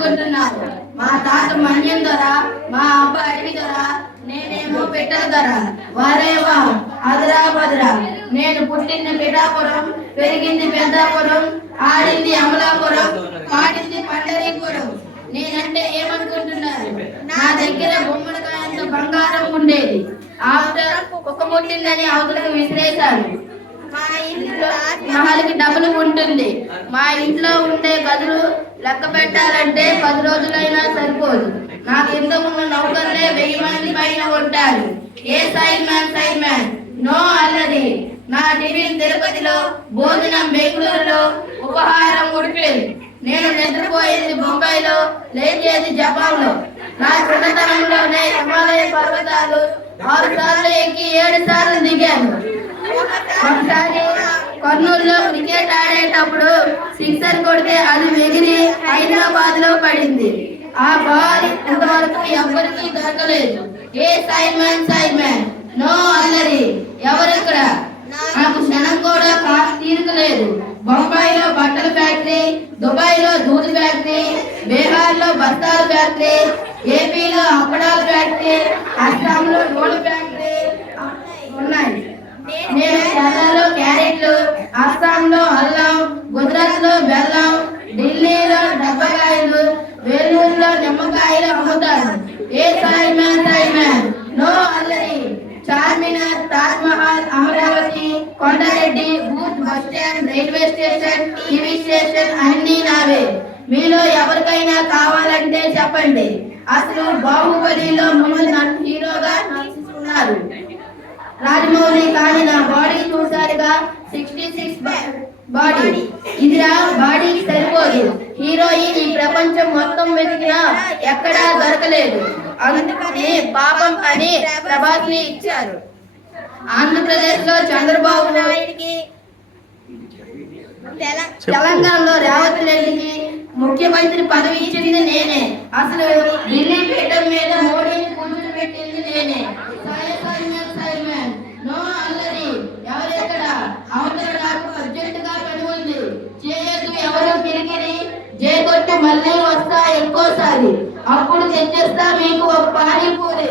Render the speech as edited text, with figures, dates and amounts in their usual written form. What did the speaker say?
ఏమనుకుంటున్నావు? మా తాత మన్యం దొర, మా అబ్బ అడవి దొర, నేనేమో పెట్టల దొర. వారేవా అదరా బదరా. నేను పుట్టింది పిఠాపురం, పెరిగింది పెద్దాపురం, ఆడింది అమలాపురం, పాడింది పండరీపురం. నేనంటే ఏమనుకుంటున్నారు? నా దగ్గర గుమ్మడికాయంత బంగారం ఉండేది. ఆఫ్టర్ కుక్క పుట్టిందని అవతలకు విసిరేశాను. మా ఇంట్లో 4 డబ్బులు ఉంటుంది. మా ఇంట్లో ఉండే గదులు లెక్క పెట్టాలంటే 10 రోజులైనా సరిపోదు. నా కింద ఉన్న నౌకర్లే 1000 మంది పైన ఉంటారు. ఏ సైడ్ మ్యాన్ నో అల్లరి. నా టిఫిన్ తిరుపతిలో, భోజనం బెంగళూరులో, ఉపహారం ఉడిపేది. నేను నిద్రపోయేది బొంబాయిలో, లేచేది జపాన్లో. నా చిన్నతనంలోనే హిమాలయ పర్వతాలు 6 సార్లు ఎక్కి 7 సార్లు దిగాను. ఒకసారి కర్నూలులో క్రికెట్ ఆడేటప్పుడు సిక్సర్ కొడితే అది ఎగిరి హైదరాబాద్ లో పడింది. ఆ బాల్ ఇంతవరకు ఎవరికి దొరకలేదు. ఏ సైడ్ మ్యాన్ నో అల్లరి. ఎవరిక్కడ? నాకు క్షణం కూడా తీరుకలేదు. బొంబాయిలో బట్టల ఫ్యాక్టరీ, దుబాయ్లో దూది ఫ్యాక్టరీ, బీహార్లో బస్తాల ఫ్యాక్టరీ, ఏపీలో అప్పడాల ఫ్యాక్టరీ, అస్సాంలో గోల్డ్ ఫ్యాక్టరీ ఉన్నాయి. నేను కేరళలో క్యారెట్లు, అస్సాంలో అల్లం, గుజరాత్ లో బెల్లం, ఢిల్లీలో డబ్బకాయలు, వేలూరులో నిమ్మకాయలు అమ్ముతాను. ఏ సైడ్ మ్యాన్ నో అల్లరి. Charminar, Taj Mahal, Amaravati, Kondareddy, booth, bus stand, railway station, TV station అన్ని నావే. మీలో ఎవరికైనా కావాలంటే చెప్పండి. అసలు బాహుబలిలో మమ్మల్ని హీరోగా నటిస్తున్నారు రాజమౌళి. కానీ నా బాడీ చూసారుగా, 66 బాడీ. ఇదిరా బాడీకి సరిపోదు. హీరోయిన్ ఈ ప్రపంచం మొత్తం వెతికినా ఎక్కడా దొరకలేదు. అందుకని పాపం అని ప్రభాస్ ని ఇచ్చారు. ఆంధ్రప్రదేశ్ లో చంద్రబాబు నాయుడికి, తెలంగాణలో రేవంత్ రెడ్డికి ముఖ్యమంత్రి పదవి ఇచ్చింది నేనే. అసలు ఢిల్లీ పీఠం మీద మోడీని కూర్చోబెట్టింది నేనే. నో అల్లరి. ఎవరెక్కడ? అవతల నాకు అర్జెంటుగా పని ఉంది. చేయొద్దు ఎవరు తిరిగి జయకొట్టి మళ్ళీ వస్తా ఇంకోసారి. అప్పుడు తెచ్చేస్తా మీకు ఒక పానీపూరి.